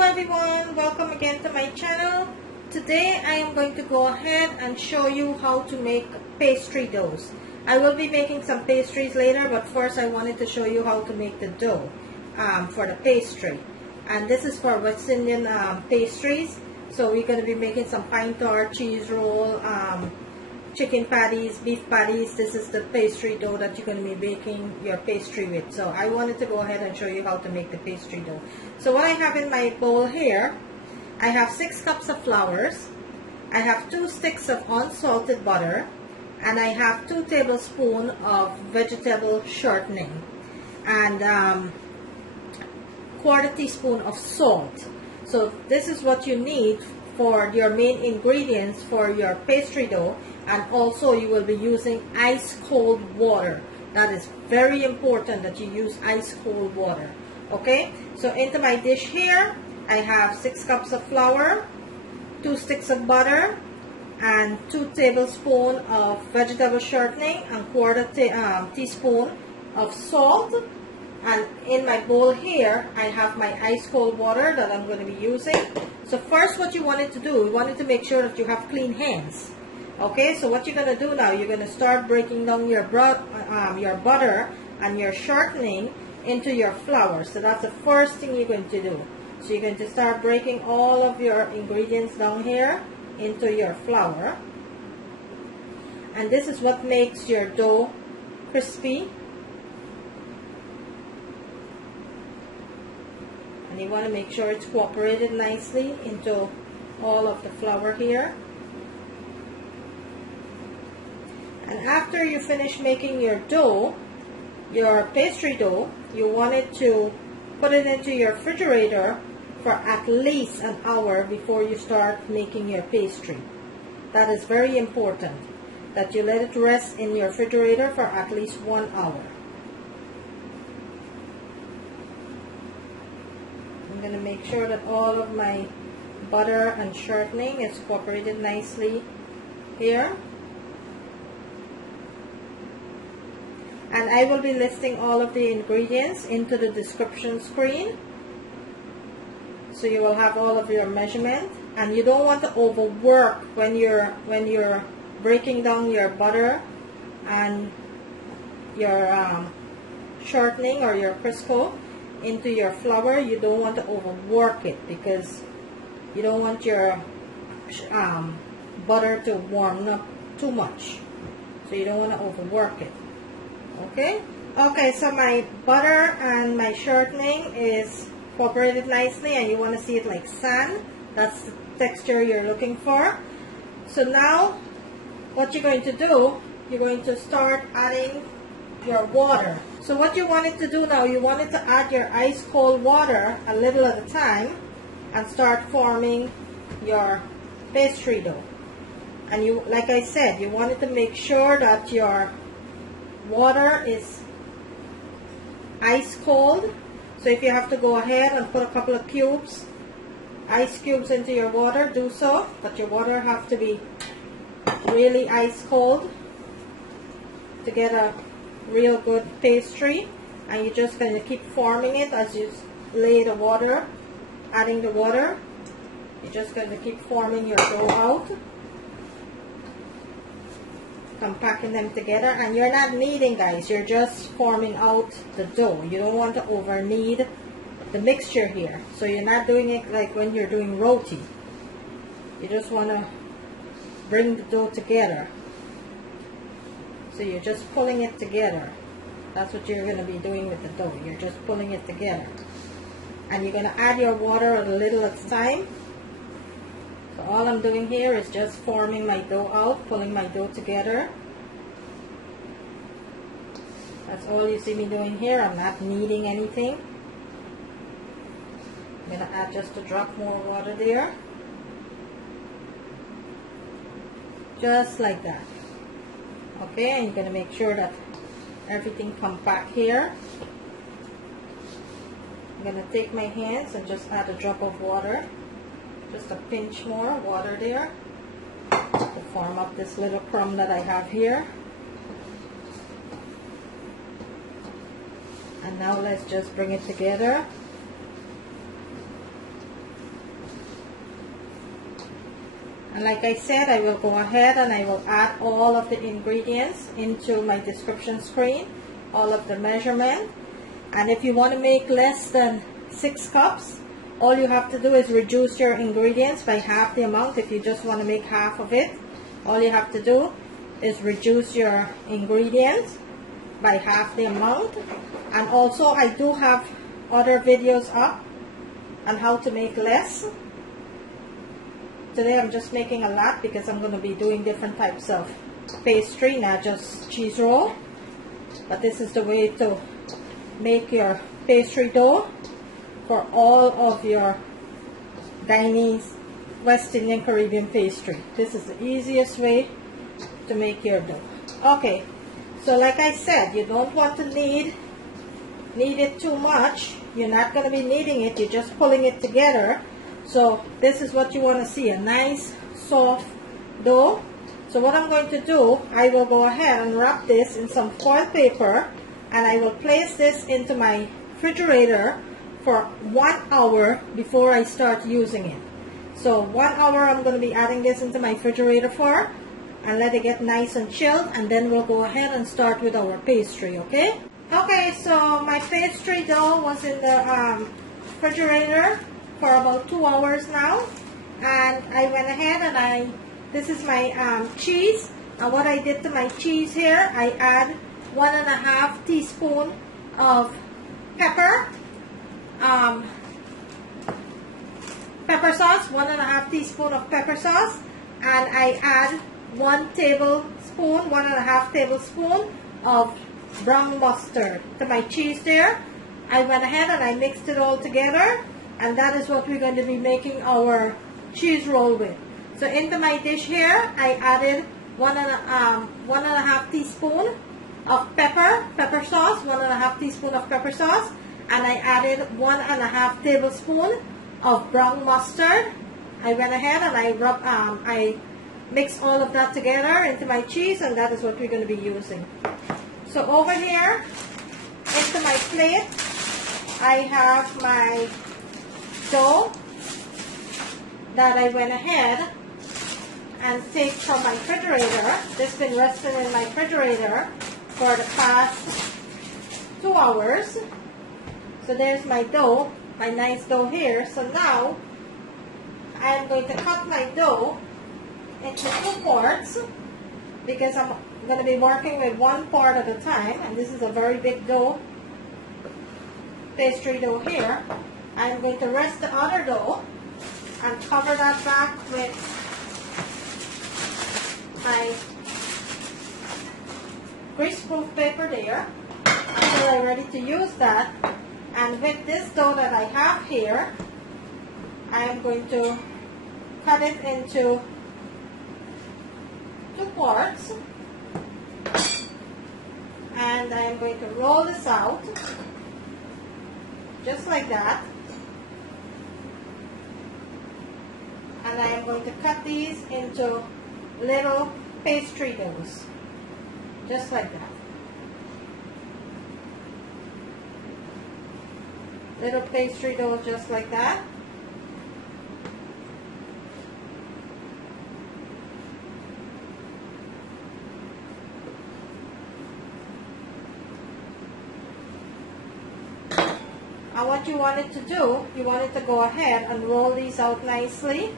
Hello everyone, welcome again to my channel. Today I am going to go ahead and show you how to make pastry doughs. I will be making some pastries later, but first I wanted to show you how to make the dough for the pastry. And this is for West Indian pastries. So we're going to be making some pine tart, cheese roll, chicken patties, beef patties. This is the pastry dough that you're going to be baking your pastry with. So I wanted to go ahead and show you how to make the pastry dough. So what I have in my bowl here, I have 6 cups of flours, I have 2 sticks of unsalted butter, and I have 2 tablespoons of vegetable shortening, and quarter teaspoon of salt. So this is what you need for your main ingredients for your pastry dough. And also you will be using ice cold water. That is very important that you use ice cold water. Okay, so into my dish here I have 6 cups of flour, 2 sticks of butter, and 2 tablespoons of vegetable shortening, and quarter teaspoon of salt. And in my bowl here I have my ice cold water that I'm going to be using. So first, what you wanted to do, you wanted to make sure that you have clean hands. Okay, so what you're going to do now, you're going to start breaking down your butter and your shortening into your flour. So that's the first thing you're going to do. So you're going to start breaking all of your ingredients down here into your flour. And this is what makes your dough crispy. And you want to make sure it's cooperated nicely into all of the flour here. And after you finish making your dough, your pastry dough, you wanted to put it into your refrigerator for at least an hour before you start making your pastry. That is very important, that you let it rest in your refrigerator for at least 1 hour. I'm going to make sure that all of my butter and shortening is cooperated nicely here. And I will be listing all of the ingredients into the description screen, so you will have all of your measurement. And you don't want to overwork when you're breaking down your butter and your shortening or your Crisco into your flour. You don't want to overwork it because you don't want your butter to warm up too much. So you don't want to overwork it. Okay, so my butter and my shortening is cooperated nicely, and you want to see it like sand. That's the texture you're looking for. So now what you're going to do, you're going to start adding your water. So what you wanted to do now, you wanted to add your ice cold water a little at a time and start forming your pastry dough. And you, like I said, you wanted to make sure that your water is ice cold. So if you have to go ahead and put a couple of cubes, ice cubes into your water, do so. But your water have to be really ice cold to get a real good pastry. And you're just going to keep forming it as you lay the water, adding the water. You're just going to keep forming your dough out, compacting them together. And you're not kneading, guys, you're just forming out the dough. You don't want to over knead the mixture here. So you're not doing it like when you're doing roti. You just want to bring the dough together. So you're just pulling it together. That's what you're going to be doing with the dough. You're just pulling it together. And you're going to add your water a little at a time. So all I'm doing here is just forming my dough out, pulling my dough together. That's all you see me doing here. I'm not kneading anything. I'm going to add just a drop more water there. Just like that. Okay, and you're going to make sure that everything comes back here. I'm going to take my hands and just add a drop of water. Just a pinch more water there to form up this little crumb that I have here. And now let's just bring it together. And like I said, I will go ahead and I will add all of the ingredients into my description screen, all of the measurement. And if you want to make less than 6 cups, all you have to do is reduce your ingredients by half the amount. If you just want to make half of it, all you have to do is reduce your ingredients by half the amount. And also I do have other videos up on how to make less. Today I'm just making a lot because I'm going to be doing different types of pastry, not just cheese roll. But this is the way to make your pastry dough for all of your Guyanese, West Indian, Caribbean pastry. This is the easiest way to make your dough. Okay, so like I said, you don't want to knead it too much. You're not going to be kneading it, you're just pulling it together. So this is what you want to see, a nice soft dough. So what I'm going to do, I will go ahead and wrap this in some foil paper, and I will place this into my refrigerator for 1 hour before I start using it. So 1 hour I'm going to be adding this into my refrigerator for, and let it get nice and chilled, and then we'll go ahead and start with our pastry, okay? Okay, so my pastry dough was in the refrigerator for about 2 hours now, and I went ahead and this is my cheese, and what I did to my cheese here, I add 1.5 teaspoon of pepper sauce, 1.5 teaspoon of pepper sauce, and I add 1.5 tablespoon of brown mustard to my cheese there. I went ahead and I mixed it all together, and that is what we're going to be making our cheese roll with. So into my dish here, I added 1.5 teaspoon of pepper sauce, 1.5 teaspoon of pepper sauce, and I added 1.5 tablespoon of brown mustard. I went ahead and I mixed all of that together into my cheese, and that is what we're going to be using. So over here, into my plate, I have my dough that I went ahead and take from my refrigerator. This has been resting in my refrigerator for the past 2 hours. So there's my dough, my nice dough here. So now I am going to cut my dough into 2 parts because I'm going to be working with 1 part at a time, and this is a very big dough, pastry dough here. I'm going to rest the other dough and cover that back with my grease-proof paper there until I'm ready to use that. And with this dough that I have here, I am going to cut it into 2 parts, and I am going to roll this out just like that, and I am going to cut these into little pastry doughs just like that. Little pastry dough just like that. And what you want it to do, you want it to go ahead and roll these out nicely.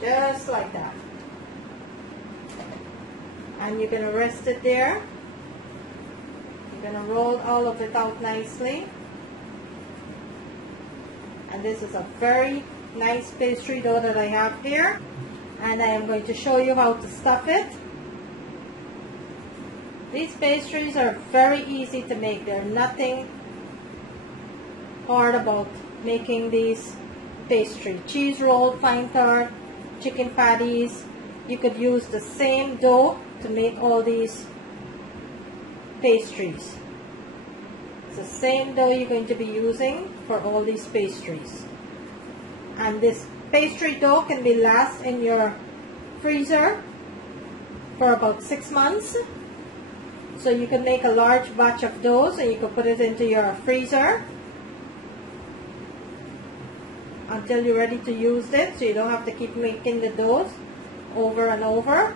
Just like that. And you're going to rest it there. You're going to roll all of it out nicely. And this is a very nice pastry dough that I have here. And I am going to show you how to stuff it. These pastries are very easy to make. There's nothing hard about making these pastries. Cheese roll, fine tart, chicken patties. You could use the same dough to make all these pastries. It's the same dough you're going to be using for all these pastries. And this pastry dough can be last in your freezer for about 6 months. So you can make a large batch of doughs and you can put it into your freezer. until you're ready to use it, so you don't have to keep making the doughs over and over.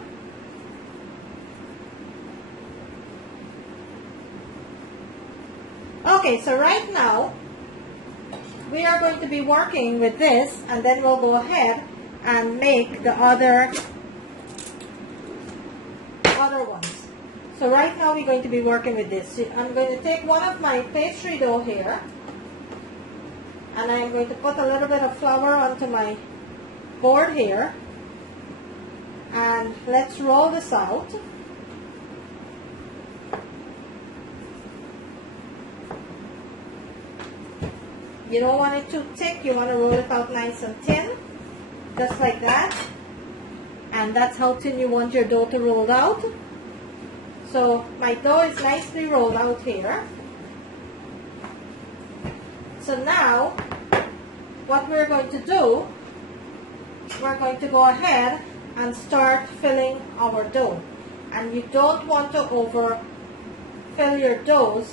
Okay, so right now we are going to be working with this, and then we'll go ahead and make the other ones. So right now we're going to be working with this. I'm going to take one of my pastry dough here, and I'm going to put a little bit of flour onto my board here, and let's roll this out. You don't want it too thick, you want to roll it out nice and thin, just like that. And that's how thin you want your dough to roll out. So my dough is nicely rolled out here. So now, what we're going to do, we're going to go ahead and start filling our dough. And you don't want to over fill your doughs,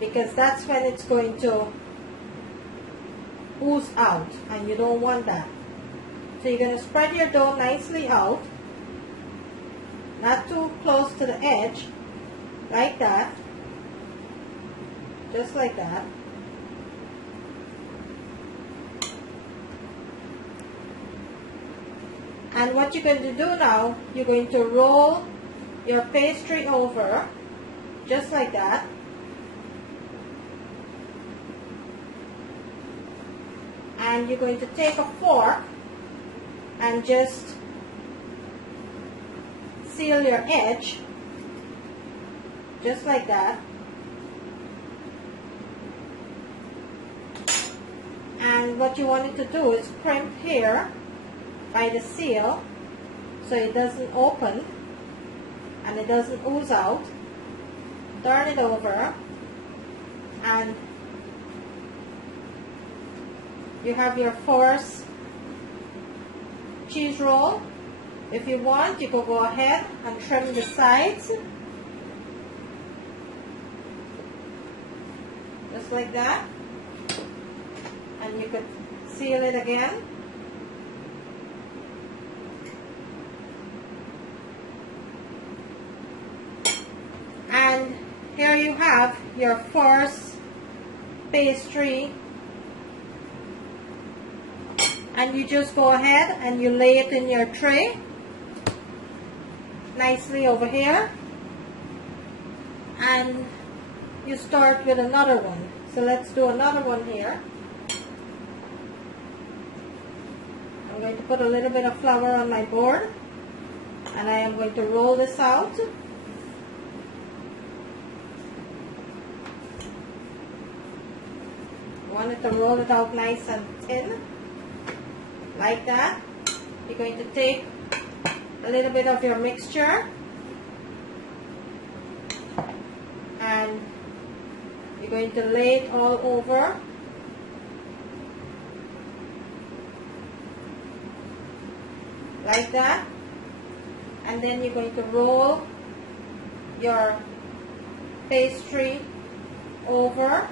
because that's when it's going to ooze out, and you don't want that. So you're going to spread your dough nicely out, not too close to the edge, like that, just like that. And what you're going to do now, you're going to roll your pastry over, just like that. And you're going to take a fork and just seal your edge, just like that. And what you want it to do is crimp here by the seal, so it doesn't open and it doesn't ooze out. Turn it over, and you have your first cheese roll. If you want, you could go ahead and trim the sides, just like that, and you could seal it again. And here you have your first pastry. And you just go ahead and you lay it in your tray nicely over here, and you start with another one. So let's do another one here. I'm going to put a little bit of flour on my board, and I am going to roll this out. You want it to roll it out nice and thin, like that. You're going to take a little bit of your mixture and you're going to lay it all over. Like that. And then you're going to roll your pastry over,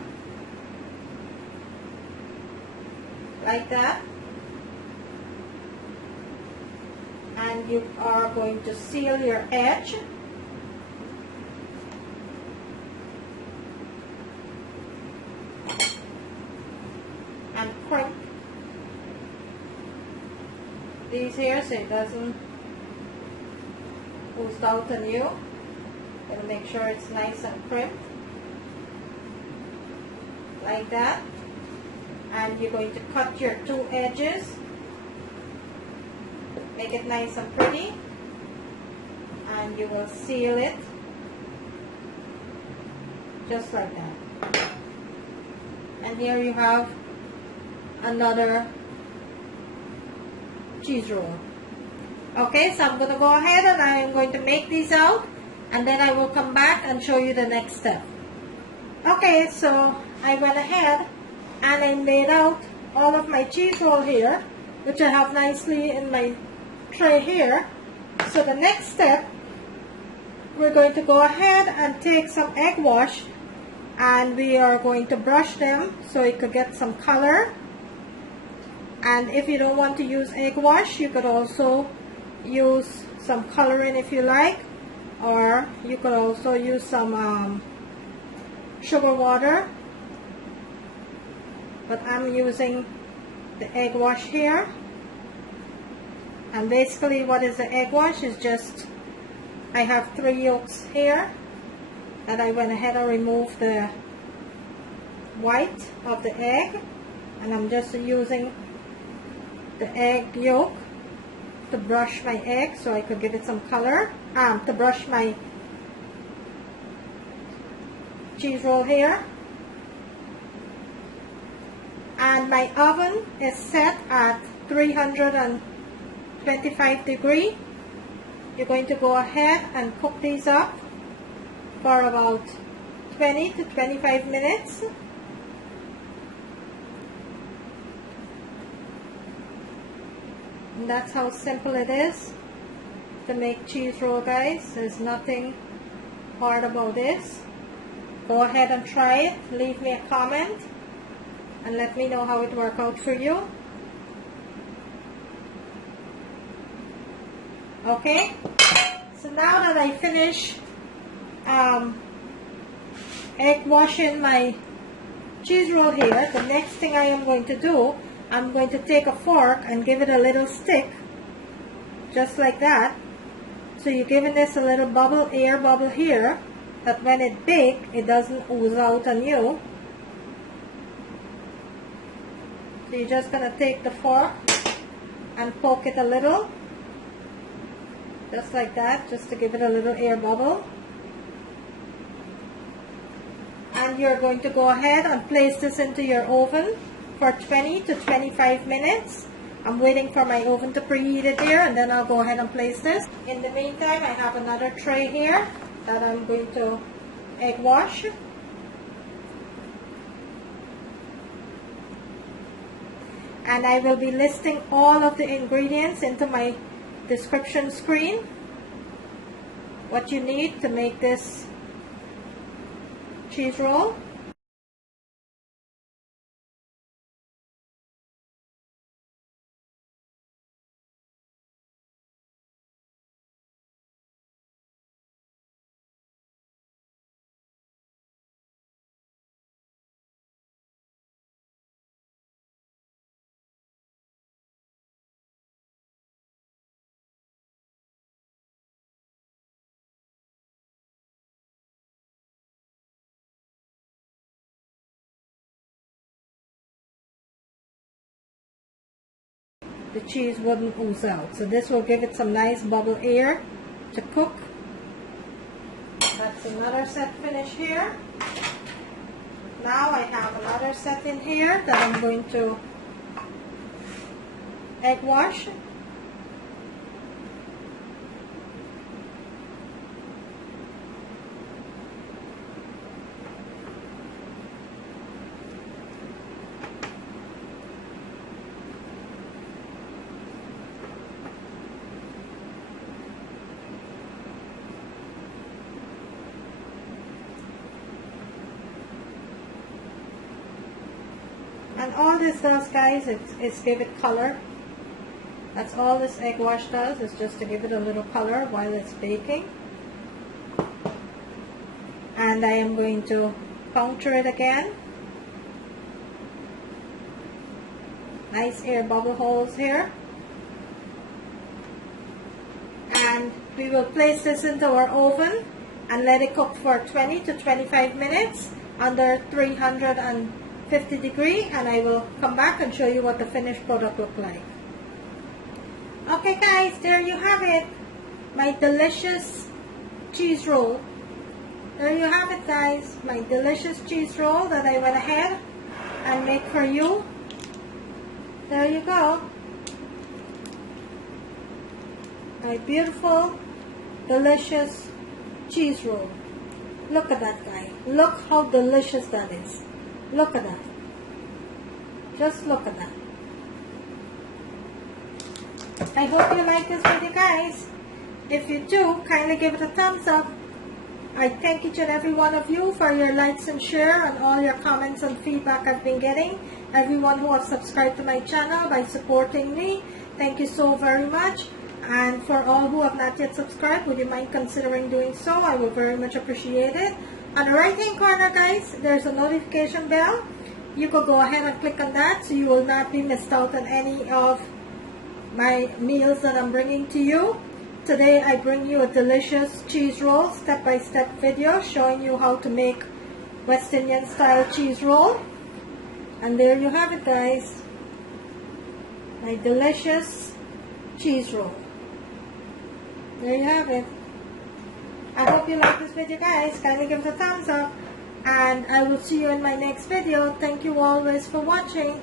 like that. And you are going to seal your edge. And crimp these here so it doesn't ooze out on you. Gotta make sure it's nice and crimped. Like that. And you're going to cut your two edges. Make it nice and pretty, and you will seal it just like that. And here you have another cheese roll. Okay, so I'm going to go ahead and I am going to make these out, and then I will come back and show you the next step. Okay, so I went ahead and I laid out all of my cheese roll here, which I have nicely in my tray here. So the next step, we're going to go ahead and take some egg wash, and we are going to brush them so it could get some color. And if you don't want to use egg wash, you could also use some coloring if you like, or you could also use some sugar water, but I'm using the egg wash here. And basically what is the egg wash is just, I have 3 yolks here that I went ahead and removed the white of the egg, and I'm just using the egg yolk to brush my egg so I could give it some color, to brush my cheese roll here. And my oven is set at 325 degrees. You're going to go ahead and cook these up for about 20 to 25 minutes. And that's how simple it is to make cheese roll, guys. There's nothing hard about this. Go ahead and try it. Leave me a comment and let me know how it worked out for you. Okay, so now that I finish egg washing my cheese roll here, the next thing I am going to do, I'm going to take a fork and give it a little stick, just like that. So you're giving this a little bubble, air bubble here, that when it bakes, it doesn't ooze out on you. So you're just going to take the fork and poke it a little, just like that, just to give it a little air bubble. And you're going to go ahead and place this into your oven for 20 to 25 minutes. I'm waiting for my oven to preheat it here, and then I'll go ahead and place this. In the meantime, I have another tray here that I'm going to egg wash. And I will be listing all of the ingredients into my description screen, what you need to make this cheese roll. The cheese wouldn't ooze out. So this will give it some nice bubble air to cook. That's another set finished here. Now I have another set in here that I'm going to egg wash. And all this does, guys, is give it color. That's all this egg wash does, is just to give it a little color while it's baking. And I am going to puncture it again. Nice air bubble holes here. And we will place this into our oven and let it cook for 20 to 25 minutes under 350 degrees, and I will come back and show you what the finished product look like. Okay guys, there you have it, my delicious cheese roll. There you have it, guys, my delicious cheese roll that I went ahead and made for you. There you go, my beautiful delicious cheese roll. Look at that, guy. Look how delicious that is. Look at that. Just look at that. I hope you like this video, guys. If you do, kindly give it a thumbs up. I thank each and every one of you for your likes and share and all your comments and feedback I've been getting. everyone who have subscribed to my channel by supporting me. Thank you so very much. And for all who have not yet subscribed, would you mind considering doing so? I will very much appreciate it. On the right hand corner, guys, there's a notification bell. You could go ahead and click on that so you will not be missed out on any of my meals that I'm bringing to you. Today I bring you a delicious cheese roll step-by-step video showing you how to make West Indian style cheese roll. And there you have it, guys, my delicious cheese roll. There you have it. I hope you like this video, guys. Kindly give it a thumbs up, and I will see you in my next video. Thank you always for watching.